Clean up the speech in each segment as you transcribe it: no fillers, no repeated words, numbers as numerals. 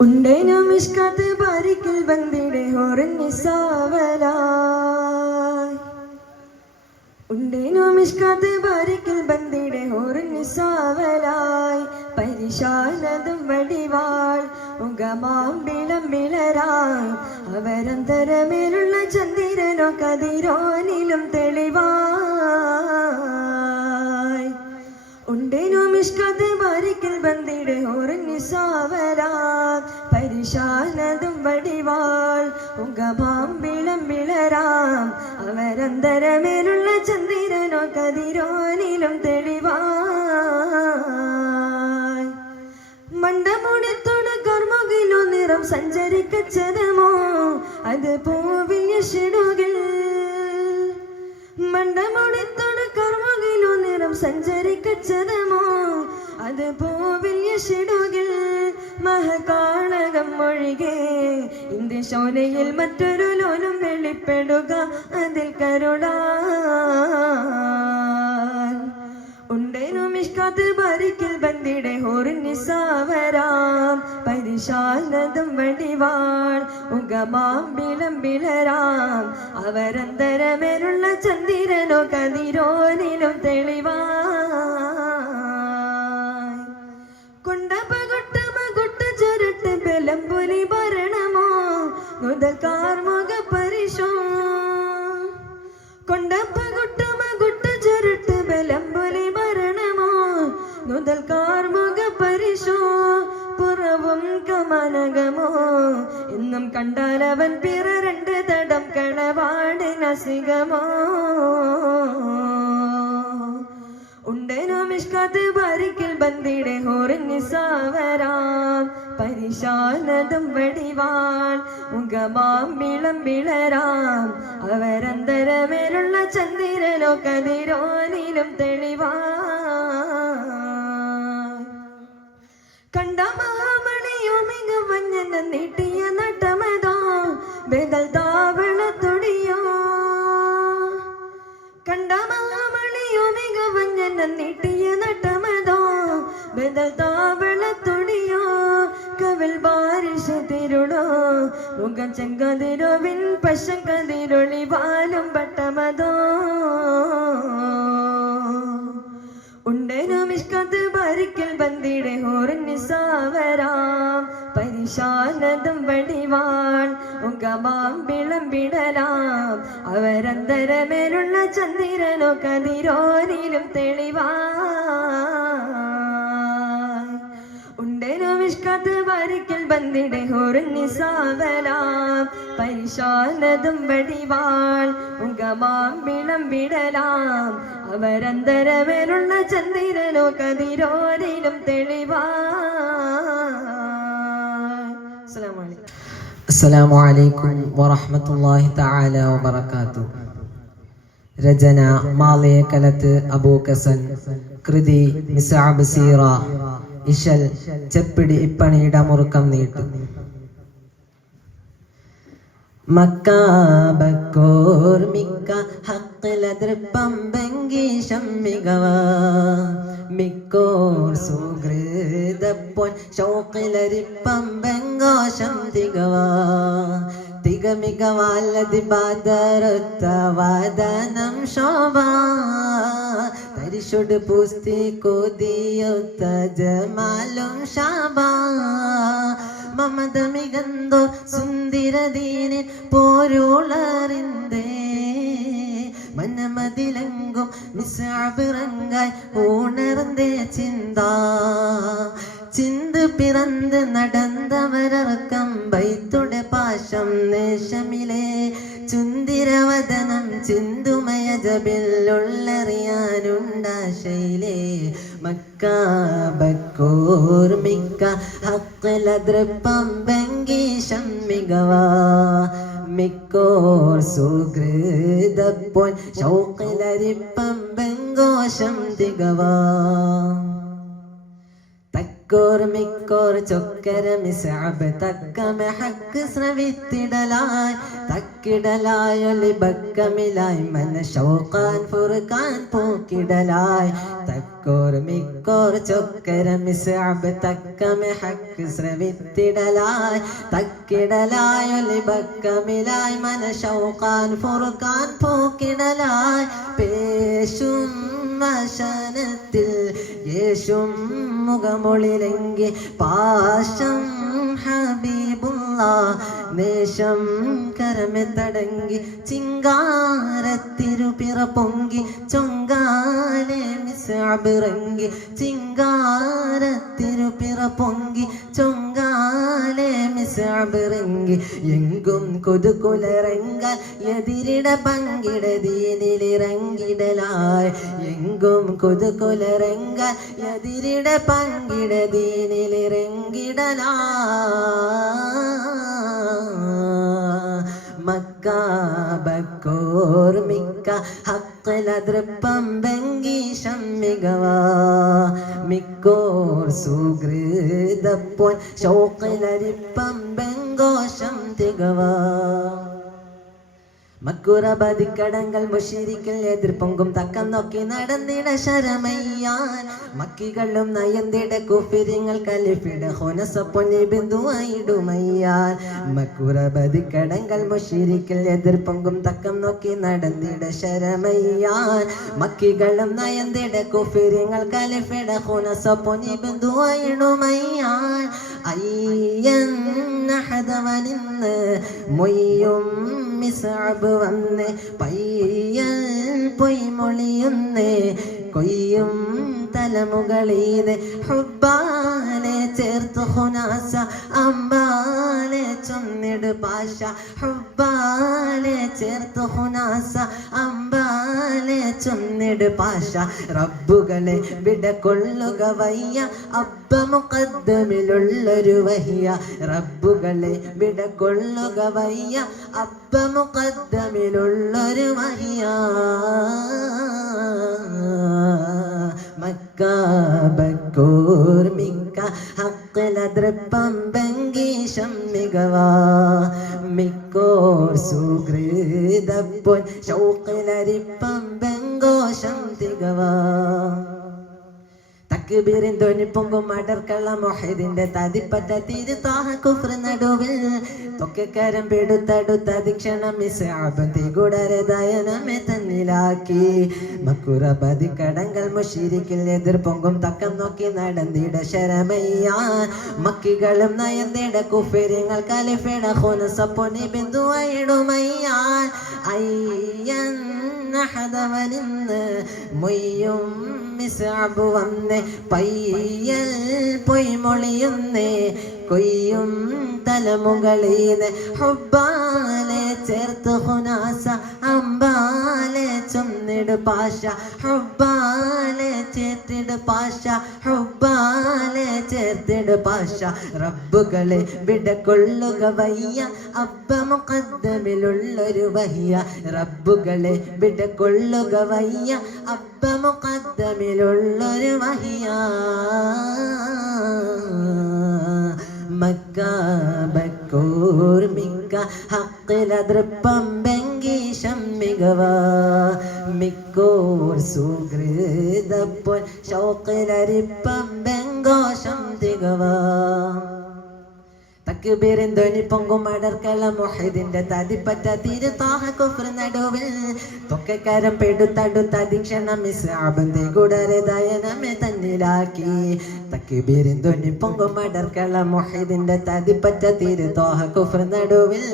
ഉണ്ടേനു മിഷ്കാത്ത് ബാരിക്കിൽ ബന്ദിടെ ഹോറിഞ്ഞ് സാവലായി. ഉണ്ടേനു മിഷ്കാത്ത് ബാരിക്കിൽ ബന്ദിടെ ഹോറിഞ്ഞ് സാവലായി. പരിശാലതും വടിവാൾ മുഖമാമ്പിളം വിളരായി. അവരന്തരമേലുള്ള ചന്ദ്രനോ കതിരോനിലും തെളിവായി. ഉണ്ടേനു മിഷ്കാത്ത് ബാരിക്കിൽ ബന്ദിടെ ഹോറിഞ്ഞ് സാവലായി. പരിശാലതും വടിവാൾ മുഖമാമ്പിളം വിളരാം. അവരന്തരമേലുള്ള ചന്ദ്രനോ കതിരോനിലും തെളിവായി. മണ്ടമുടിത്തോട് കർമുകിലോ നിറം സഞ്ചരിക്കച്ചതമോ അത് പൂവിൽ ഷെടുകൾ. മണ്ടമുടിത്തോട് കർമുകിലോ നിറം സഞ്ചരിക്കച്ചതമോ അത് പൂവിൽ ഷെടുകൾ. മഹകാണകം ഒഴികെ ഇന്ത്യ ശോനയിൽ മറ്റൊരു ലോലും വെളിപ്പെടുക അതിൽ കരുടാൻ. ഉണ്ടേനു മിഷ്കാത്ത് ബാരിക്കിൽ ബന്ദിടെ ഹോറിഞ്ഞ് സാവരാം. പരിശാലതും വടിവാൾ മുഖമാമ്പിളം വിളരാം. അവരന്തരമേലുള്ള ചന്ദ്രനോ കതിരോനിലും തെളിവായി. കൊണ്ടപകൊട്ടമകൊട്ട ചുരുട്ട് ബലംപുലി ഭരണമോ മുതൽ കാർമുക പരിശോ. കൊണ്ടപ്പകൊട്ടമകൊട്ട ചുരുട്ട് ബലംപുലി ഭരണമോ മുതൽ കാർമുക പരിശോ. പുറവും കമനകമോ എന്നും കണ്ടാലവൻ പിറ രണ്ട് തടം കളവാട് നസികമോ. ഉണ്ടേനു മിഷ്കാത്ത് ബാരിക്കിൽ ബന്ദിടെ ഹോറിഞ്ഞ് സാവരാം. പരിശാലതും വടിവാൾ മുഖമാമ്പിളം വിളരാം. അവരന്തരമേലുള്ള ചന്ദ്രനോ കതിരോനിലും തെളിവായി. കണ്ട മഹാമണിയോ മികവഞ്ഞന നീട്ടിയ നട്ടമതോ ബദൽ താവള തൊടിയോ. കണ്ട മഹാമണിയോ മികവഞ്ഞന നീട്ടിയ നട്ടമതോ ബദൽ താവള തൊടിയോ. കവിൽ ബാരിഷ തിരുളോ മുഖം ചെങ്കതിരോവിൻ പശം കതിരൊളി വാലും പട്ടമതോ. ഉണ്ടേനു മിഷ്കാത്ത് ബാരിക്കിൽ ബന്ദിടെ ഹോറിഞ്ഞ് സാവരാം. പരിശാലതും വടിവാൾ മുഖമാമ്പിളം വിടലാം. അവരന്തരമേലുള്ള ചന്ദ്രനോ കതിരോനിലും തെളിവായി. ഉണ്ടേനു മിഷ്കാത്ത് ബാരിക്കിൽ ബന്ദിടെ ഹോറിഞ്ഞ് സാവലാം. പരിശാലതും വടിവാൾ മുഖമാമ്പിളം വിടലാം. അവരന്തരമേലുള്ള ചന്ദ്രനോ കതിരോനിലും തെളിവായി. അസ്സലാമു അലൈക്കും വറഹ്മത്തുള്ളാഹി തആല വബറകാതുഹു. രചന മാലയക്കലത്ത് അബൂകസൻ. കൃതി മിസ്അബ് സീറ. ഇശൽ ചെപ്പിടി ഇപ്പണിയുടെ മുറുക്കം നീട്ടു. മക്കാബക്കോർ മിക്ക ഹക്കിലതൃപ്പം ബംഗീശം മികവ. മിക്കോർ സുഹൃതപ്പൊൻ ഷൗക്കിലരിപ്പം ബംഗോശം തികവ. തികമികവാലതി ബാദറുത്ത വാദനം ശോഭ. തരിശുട് പുസ്തി കൊതിയൊത്ത ജമാലും ശാബ. മമത മികന്തോ സുന്ദരദീനിൻ പോരുളറിന്തേ. മനമതിലെങ്കും മിസ്അബിറങ്കായി ഉണർന്നേ ചിന്ത. ചിന്ത് പിറന്ന് നടന്നവരർക്കം ബൈത്തുടെ പാശം നേശമിലെ. ചുന്തിരവദനം ചിന്തുമയ ജബിലുള്ളറിയാനുണ്ടാശയിലെ. മക്കാബക്കോർ മിക്ക ഹക്കിലതൃപ്പം ബംഗീശം മികവ. മിക്കോർ സുഹൃതപ്പൊൻ ഷൗക്കിലരിപ്പം ബംഗോശം തികവ. തക്കോർ മിക്കോർ ചൊക്കര മിസ്അബ് തക്കമ ഹക്ക് സ്രവിത്തിടലായി. തക്കിടലായൊലി ബക്കമിലായി മന ഷൗഖാൻ ഫുർഖാൻ പൂക്കിടലായി. തക്കോർ മിക്കോർ ചൊക്കര മിസ്അബ് തക്കമെ ഹക്ക് ശ്രവിത്തിടലായി തക്കിടലായി ഒലിബക്കമിലായി മനശൗഖാൻ ഫുർഖാൻ പൂക്കിടലായി പേശും വശനത്തിൽ യേശും മുഖമൊളിലെങ്കി പാശം ഹബീബുള്ള നേശം കരമെ തടങ്കി ചിങ്കാരത്തിരുപിറ പൊങ്കി ചൊങ്കാലെ മിസ്അബിറങ്ങി ചിങ്കാരത്തിരുപിറ പൊങ്കി ചൊങ്കാലെ മിസ്അബിറങ്ങി എങ്കും കൊതുകുലറങ്കാൽ എതിരിട പങ്കിട ദീനിലിറങ്ങിടലായി എങ്കും കൊതുകുലറങ്കാൽ എതിരിട പങ്കിട മക്ക ബക്കോർ മിക്ക ഹക്കിലതൃപ്പം ബംഗീഷം മികവ മിക്കോർ സുഹൃതപ്പോൻ ശൗക്കിലരിപ്പം ബംഗോഷം തികവ മക്കുറബദിക്കടങ്ങൾ മുഷിരിക്കൽ എതിർപ്പൊങ്കും തക്കം നോക്കി നടന്നിട ശരമയ്യാൻ മക്കികളും നയന്തിട കുഫിരിങ്ങൾ കലിഫിട ഹൊനസപ്പൊന്നി ബിന്ദുവായിടുമയ്യാൻ മക്കുറബദിക്കടങ്ങൾ മുഷിരിക്കൽ എതിർപ്പൊങ്കും തക്കം നോക്കി നടന്നിട ശരമയ്യാൻ മക്കികളും നയന്തിട കുഫിരിങ്ങൾ കലിഫിട ഹൊനസപ്പൊന്നി ബിന്ദുവായിടുമയ്യാൻ അയ്യൻ ഹദവനിന്ന് മൊയ്യും മിസ്അബ് വന്ന് പയ്യൽ പൊയ്മൊളിയുന്നേ കൊയ്യും തലമുകളീത് ഹുബ്ബാലെ ചേർത്തു ഹുനാസ അമ്പാലെ ചൊന്നിട് പാശ ഹുബ്ബാലെ ചേർത്തു ഹുനാസ അമ്പാലെ ചൊന്നിട് പാശ റബ്ബുകളെ വിടകൊള്ളുക വയ്യ അബ്ബ മുഖദ്ദമിലുള്ളൊരു വഹിയ റബ്ബുകളെ വിടകൊള്ളുക വയ്യ അബ്ബ മുഖദ്ദമിലുള്ളൊരു വഹിയ മക്ക ബക്കോർ മിക്ക ഹക്കിലതൃപ്പം ബംഗീഷം മികവ മിക്കോർ സുഹൃതപ്പൊൻ ശൗക്കിലരിപ്പം ബംഗോഷം തികവ തക്ബീറിൻ ധ്വനി പൊങ്കും അടർക്കള മൊഹീദിന്റെ തതിപ്പറ്റ തിരുത്താഹ കുഫ്ർ നടുവിൽ തൊക്കക്കരം പെടുത്തടുത്ത ദിക്ഷണം മിസ്അബ് തികുടരതായ നമ്മെ തന്നിലാക്കി മക്കുറബദി കടങ്ങൾ മുഷിരിക്കിൽ എതിർ പൊങ്കും തക്കം നോക്കി നടന്നിട ശരമയ്യാൻ മക്കികളും നയന്തിട കുഫിരിങ്ങൾ കലിഫിട ഹുനസപ്പൊനി ബിന്ദുവായിടുമയ്യാൻ അയ്യൻ ഹദവനിന്ന് മൊയ്യും മിസ്അബ് വന്ന് പയ്യൽ പൊയ്മൊളിയുന്നേ കൊയ്യും തലമുകളീന്ന് ഹുബ്ബാലെ ചേർത്ത് ഹുനാസ അമ്പാലെ ചൊന്നിട് പാശ ഹുബ്ബാലെ ചേർത്തിട് പാശ ഹുബ്ബാലെ ചേർത്തിട് പാശ റബ്ബുകളെ വിടകൊള്ളുക വയ്യ അബ്ബ മുഖദ്ദമിലുള്ളൊരു വഹിയ റബ്ബുകളെ വിടകൊള്ളുക വയ്യ അബ്ബ മുഖദ്ദമിലുള്ളൊരു വഹിയ മക്ക ബക്കോർ മിക്ക ഹക്കിലതൃപ്പം ബംഗീഷം മികവ മിക്കോർ സുഹൃതപ്പൊൻ ശൗക്കിലരിപ്പം ബംഗോഷം തികവ തക്ബീറിൻ ധ്വനി പൊങ്കും അടർക്കള മൊഹീദിന്റെ തതിപ്പറ്റ തിരുത്താഹ കുഫ്ർ നടുവിൽ തൊക്കക്കരം പെടുത്തടുത്ത ദിക്ഷണം മിസ്അബ് തികുടരതായ നമ്മെ തന്നിലാക്കി തക്ബീറിൻ ധ്വനി പൊങ്കും അടർക്കള മൊഹീദിന്റെ തതിപ്പറ്റ തിരുത്താഹ കുഫ്ർ നടുവിൽ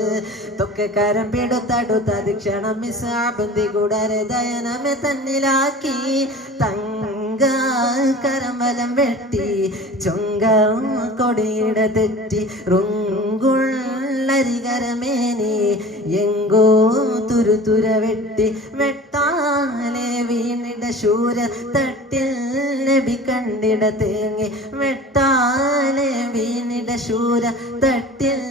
തൊക്കക്കരം പെടുത്തടുത്ത ദിക്ഷണം മിസ്അബ് തികുടരതായ നമ്മെ തന്നിലാക്കി കരമലം വെട്ടി ചൊങ്ക കൊടിയിട തെറ്റി റുങ്കുള്ളരികരമേനി എങ്കോ തുരുതുര വെട്ടി വെട്ടാലെ വീണിട ശൂര തട്ടിൽ നബി കണ്ടിട തേങ്ങി വെട്ടാലെ വീണിട ശൂര തട്ടിൽ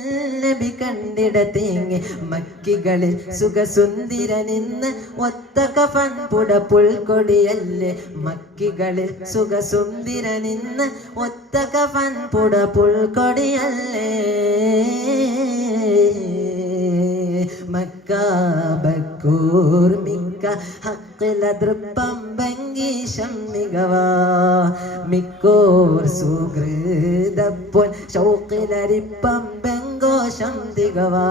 നബി കണ്ടിട തേങ്ങി മക്കികളിൽ സുഖസുന്ദരനിന്ന് ഒത്ത കഫൻ പുട പുൽക്കൊടിയല്ലേ മക്കികളിൽ സുഖസുന്ദരനിന്ന് ഒത്ത കഫൻ പുട പുൽക്കൊടിയല്ലേ മക്ക ബക്കൂർ മിക്ക ഷൗക്കിലതൃപ്പം ഭംഗീശം മികവാ മിക്കോർ സുഹൃതപ്പൊൻ ഷൗക്കിലരിപ്പം ബംഗോഷം തികവാ.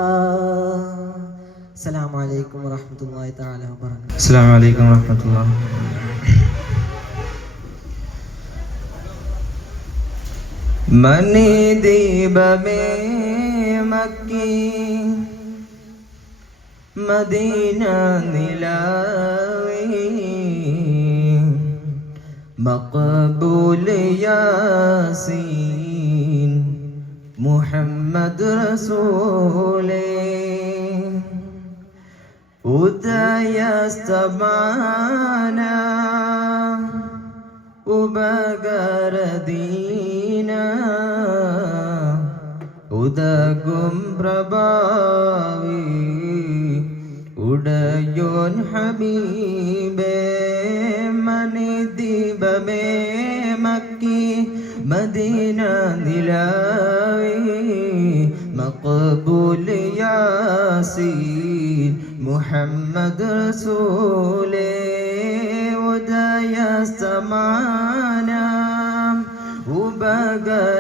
അസ്സലാമു അലൈക്കും വറഹ്മത്തുള്ളാഹി തആല വബറകാതുഹു. അസ്സലാമു അലൈക്കും വറഹ്മത്തുള്ളാഹി. മനി ദീപമേ മക്കി മദീന നിലാവേ മഖബൂൽ യാസീൻ മുഹമ്മദ് റസൂലേ ഉദയസ്തമാന ഉപകരദീന ഉദകും പ്രഭാവി ഉടയോൻ ഹബീബേ മനി ദീപമേ മക്കി മദീന നിലാവേ മഖബൂൽ യാസീൻ മുഹമ്മദ് റസൂലേ ഉദയസ്തമാന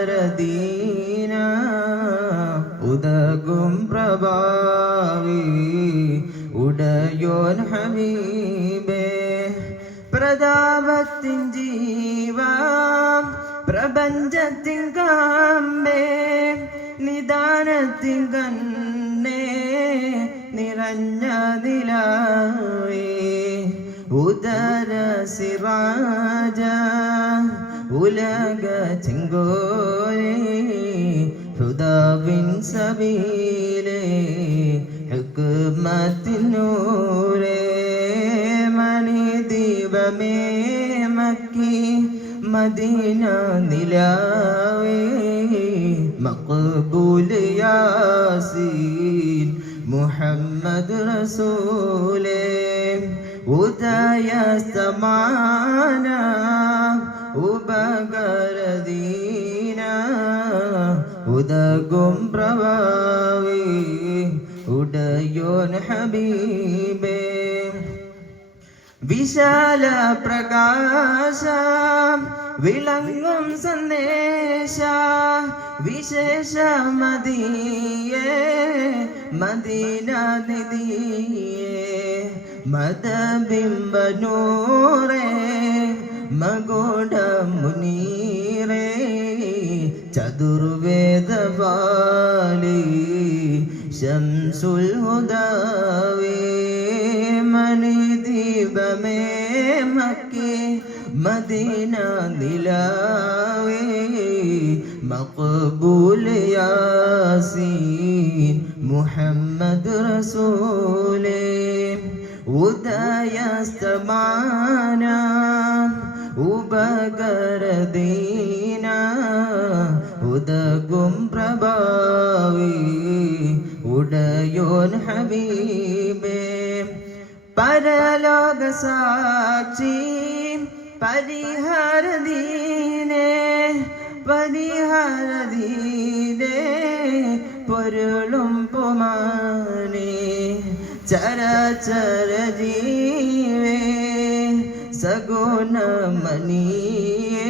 ഉപകരദീന ഉദകും പ്രഭാവി ഉടയോൻ ഹബീബേ പ്രതാപത്തിൻ ജീവ പ്രപഞ്ചത്തിൻ കാമ്പേ നിദാനത്തിൻ കണ്ണേ നിറഞ്ഞ നിലാവേ ഉദര സിറാജ ഉലക ചെങ്കോരേ ഹുദാവിൻ സബീലേ ഹുക്മത്തിൻ നൂരേ മനി ദീപമേ മക്കി മദീന നിലാവേ മഖബൂൽ യാസീൻ മുഹമ്മദ് റസൂലേ ഉദയസ്തമാന ഉപകരദീന ഉദകും പ്രഭാവി ഉടയോൻ ഹബീബേ വിശാല പ്രകാശ വിളങ്ങും സന്ദേശ വിശേഷ മദിയേ മദീന നിധിയേ മദബിംബനൂറേ മഗോഡ മുനീറേ ചതുർവേദ വാലി ശംസുൽ ഹുദാവേ മനി ദീപമേ മക്കി മദീന നിലാവേ മഖബൂൽ യാസീൻ മുഹമ്മദ് റസൂലേ ഉദയസ്തമാന ഉപകരദീന ഉദകും പ്രഭാവി ഉടയോൻ ഹബീബേ പരലോക സാക്ഷി പരിഹാരദീനേ പരിഹാരദീനേ പൊരുളും പൊമാനേ ചരചര ജീവേ സഗുണമണിയേ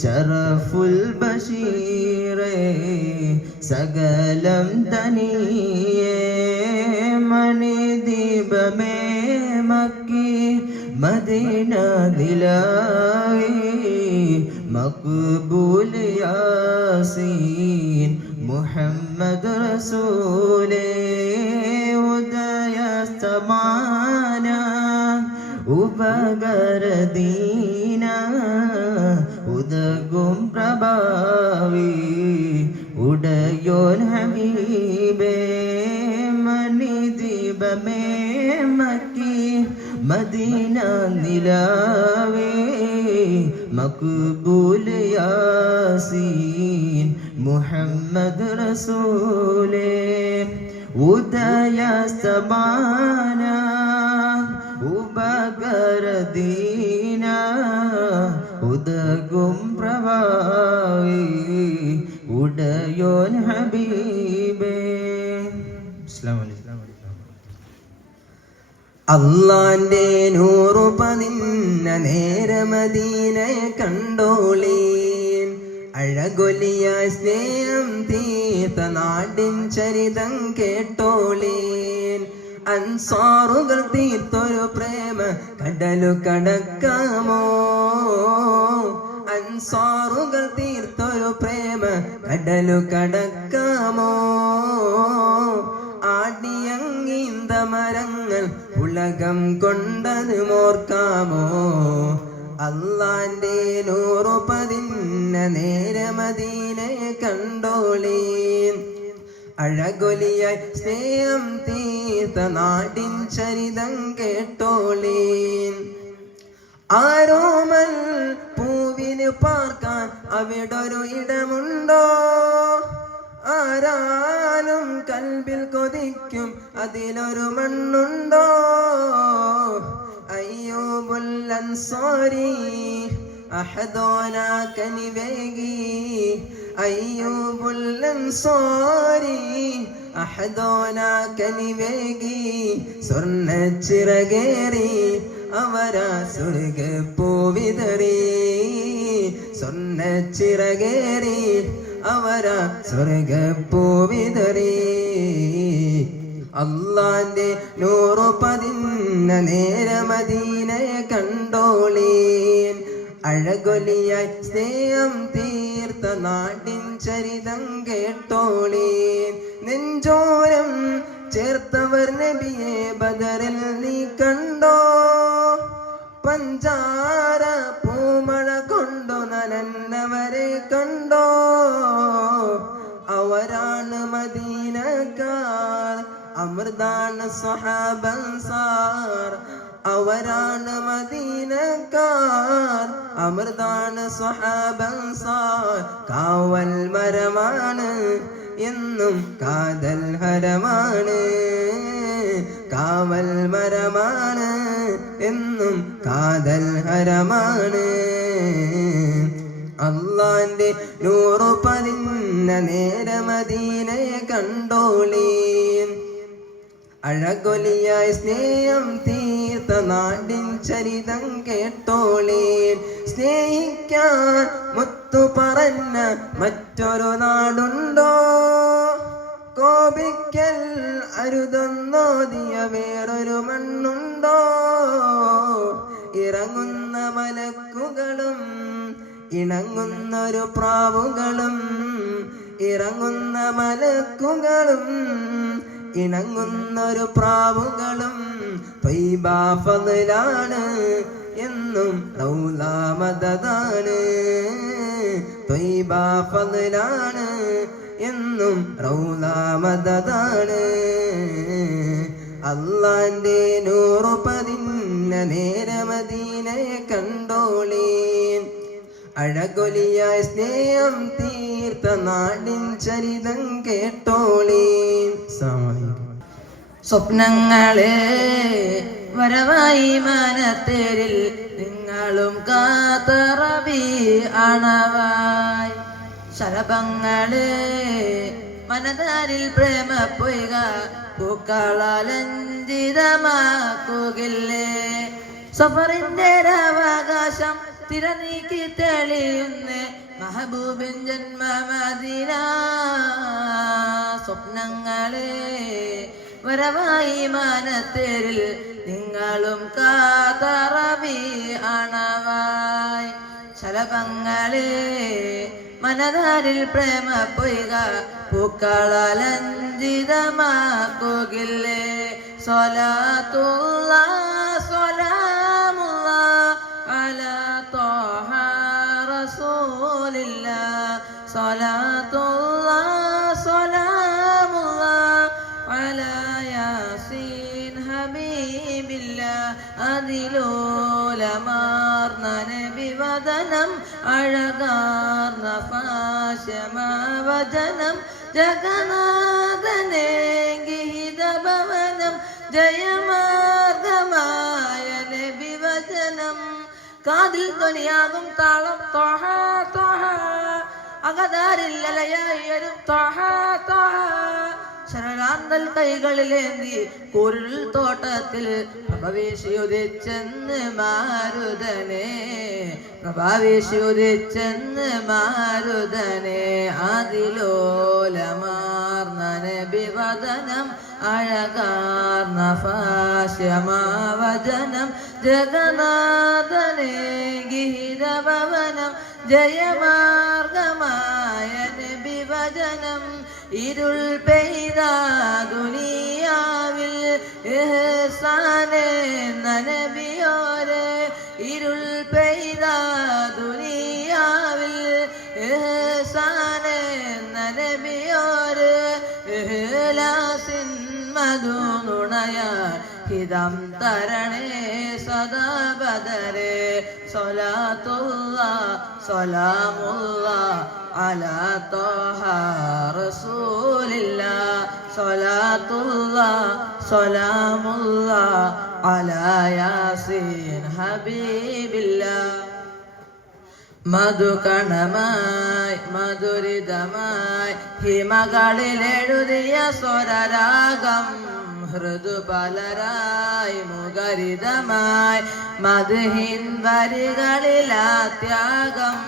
ശറഫുൽ ബഷീറേ സകലം തനിയേ മനി ദീപമേ മക്കി മദീന നിലാവേ മഖബൂൽ യാസീൻ മുഹമ്മദ് റസൂലേ ഉദയസ്തമാന ഉപകരദീന ഉദകും പ്രഭാവി ഉടയോൻ ഹബീബേ മനി ദീപമേ മക്കി മദീന നിലാവേ മഖബൂൽ യാസീൻ മുഹമ്മദ് റസൂലേ ഉദയസ്തമാന ഉപകരദീന ഉദകും പ്രഭാവി ഉടയോൻ ഹബീബേ. അസ്സലാമു അലൈക്കും. അള്ളാന്റെ നൂറു പതിന്ന നേരമദീനയെ കണ്ടോളീൻ അഴകൊലിയ സ്നേഹം തീർത്ത നാടിൻ ചരിതം കേട്ടോളീൻ അൻസാറുകൾ തീർത്തൊരു പ്രേമ കടലു കടക്കാമോ അൻസാറുകൾ തീർത്തൊരു പ്രേമ കടലു കടക്കാമോ ആടിയങ്ങീന്ത മരങ്ങൾ ഉലകം കൊണ്ടത് മോർക്കാമോ അള്ളാന്റെ നൂറു പതിന്ന നേരമദീനയെ കണ്ടോളീൻ അഴകൊലിയായി സ്നേഹം തീർത്ത നാടിൻ ചരിതം കേട്ടോളീൻ ആരോമൽ പൂവിന് പാർക്കാൻ അവിടൊരു ഇടമുണ്ടോ ആരാലും കൽബിൽ കൊതിക്കും അതിലൊരു മണ്ണുണ്ടോ അയ്യൂബുൽ അൻസാരി അഹദോന കനിവേകി അയ്യൂബുൽ അൻസാരി അഹദോന കനിവേകി സ്വർണ്ണ ചിറകേറി അവരാ സ്വർഗപ്പൂവിതറി സ്വർണ്ണ ചിറകേറി അവരാ സ്വർഗപ്പൂവിതറി അള്ളാന്റെ നൂറു പതിന്ന നേരമദീനയെ കണ്ടോളീൻ അഴകൊലിയായി സ്നേഹം തീർത്ത നാടിൻ ചരിതം കേട്ടോളീൻ നെഞ്ചോരം ചേർത്തവർ നബിയെ ബദറിൽ നീ കണ്ടോ പഞ്ചാര പൂമഴ കൊണ്ടു നനന്നവരെ കണ്ടോ അവരാണ് മദീനക്കാർ അമൃതാണ് സ്വഹാബൻസാർ അവരാണ് മദീനക്കാർ അമൃതാണ് സ്വഹാബൻസാർ കാവൽ മരമാണ് എന്നും കാതൽ ഹരമാണ് കാവൽ മരമാണ് എന്നും കാതൽ ഹരമാണ് അള്ളാന്റെ നൂറു പതിന്ന നേരമദീനയെ കണ്ടോളീൻ അഴകൊലിയായി സ്നേഹം തീർത്ത നാടിൻ ചരിതം കേട്ടോളീൻ സ്നേഹിക്കാൻ മുത്തു പറഞ്ഞ മറ്റൊരു നാടുണ്ടോ കോപിക്കൽ അരുതെന്നോദിയ വേറൊരു മണ്ണുണ്ടോ ഇറങ്ങുന്ന മലക്കുകളും ഇണങ്ങുന്നൊരു പ്രാവുകളും ഇറങ്ങുന്ന മലക്കുകളും ഇണങ്ങുന്നൊരു പ്രാവുകളും ത്വയ്ബാ ഫദ്ലാണ് എന്നും റൗളാ മദദാണ് ത്വയ്ബാ ഫദ്ലാണ് എന്നും റൗളാ മദദാണ് അള്ളാന്റെ നൂറു പതിന്ന നേരമദീനയെ കണ്ടോളീൻ അഴകൊലിയായി സ്നേഹം തീർത്ത നാടിൻ ചരിതം കേട്ടോളീൻ. സ്വപ്നങ്ങളെ വരവായി മനത്തേരിൽ നിങ്ങളും കാത്തറബി അണവായി ശലഭങ്ങളെ മനതാരിൽ പ്രേമ പൊയ്ക പൂക്കളാലഞ്ചിതമാക്കുകില്ലേ സഫറിന്റെ അവകാശം തിരനീക്കി തെളിയുന്നേ മഹബൂബിൻ ജന്മമദീന സ്വപ്നങ്ങളെ വരവായി മാനത്തേരിൽ നിങ്ങളും കാതറബി അണവായി ശലഭങ്ങളെ മനതാരിൽ പ്രേമ പൊയ്ക പൂക്കളാലഞ്ചിതമാക്കുകില്ലേ സ്വലാത്തുല്ലാ സ്വലാമുല്ലാ അലാ ത്വാഹ റസൂലില്ലാ സ്വലാത്തുല്ലാ സ്വലാമുല്ലാ അലാ യാസീൻ ഹബീബില്ലാ അതിലോലമാർന്ന നബിവദനം അഴകാർന്ന പാശമവചനം ജഗന്നാഥനെ ഗീതഭവനം ജയമാർഗമായ നബിവചനം കാതിൽ ധ്വനിയാകും താളം ത്വഹ ത്വഹ അകതാരിൽ അലയായിരും ത്വഹ ത്വഹ ശരണാന്ത കാന്തൽ കൈകളിലേന്തി കുരുൾ തോട്ടത്തിൽ പ്രഭവേശിയുദിച്ചെന്ന് മാരുതനെ പ്രഭാവേശിയുദിച്ചെന്ന് മാരുതനെ അതിലോലമാർന്ന നബിവദനം അഴകാർന്ന ഭാഷ്യമാവചനം ജഗന്നാഥനെ ഗീരഭവനം ജയമാർഗമായ നബിവചനം ഇരുൾ പെയ്ത ദുനിയാവിൽ ഇഹ്സാനെ നബിയോരെ ഇരുൾ പെയ്ത ദുനിയാവിൽ ഇഹ്സാനെ നബിയോരെ ഇഹ്ലാസിൻ മധുനുണയാൻ ഹിതം തരണേ സദാ ബദരേ സ്വലാത്തുള്ള സലാമുള്ള അലാ ത്വഹ റസൂലില്ലാ സ്വലാത്തുള്ള സലാമുള്ള അലാ യാസീൻ ഹബീബില്ലാ മധുകണമായി മധുരിതമായി ഹിമകളിലെഴുതിയ സ്വരരാഗം ഹൃദുപലരായി മുഖരിതമായി മധുഹിൻ വരികളിലാത്യാഗം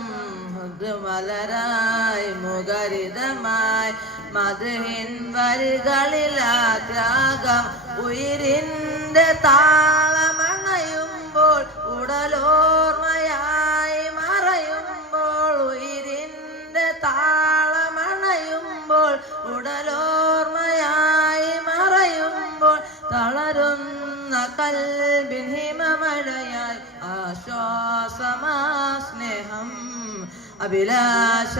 മൃദുമലരായി മുഖരിതമായി മധുഹിൻ വരികളിലാത്യാഗം ഉയിരിന്റെ താളമണയുമ്പോൾ ഉടലോർമ്മയായി മറയുമ്പോൾ ഉയിരിന്റെ താളമണയുമ്പോൾ ഉടലോർമ്മയായി മറയുമ്പോൾ തളരുന്ന കൽബിൻ ഹിമമഴയായി ആശ്വാസമാ സ്നേഹം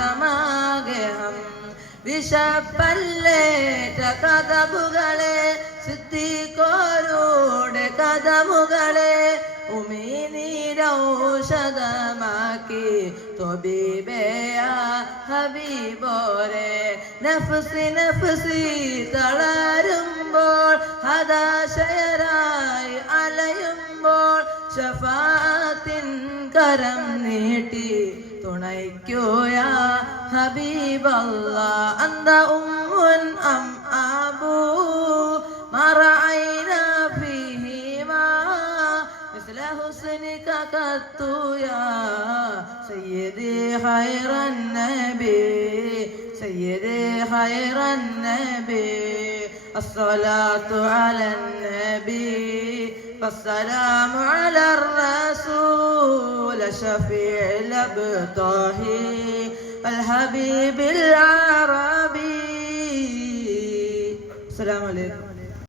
അഭിലാഷമാഗേഹം വിഷപ്പല്ലേറ്റ കഥമുകളെ സിദ്ധിക്കോരുടെ കഥമുകളെ ഉമിനീരൗഷധമാക്കി തൊബീബേയ ഹബീബോരെ നഫ്സി നഫ്സി തളരുമ്പോൾ ഹദാശയരായി അലയുമ്പോൾ ശഫാത്തിൻ കരം നീട്ടി തുണയ്ക്കോയ ഹബീബല്ലാ അന്ത ഉമ്മുൻ അം അബൂ മറഅയ്നാ ഫീഹിമാ മിസ്ല ഹുസ്നിക ഖത്തു യാ സയ്യിദി ഖൈറൻ നബി സയ്യിദി ഖൈറൻ നബി അസ്സലാത്തു അലൻ നബി والسلام على الرسول شفيع الأبطاهي الحبيب العربي السلام عليكم.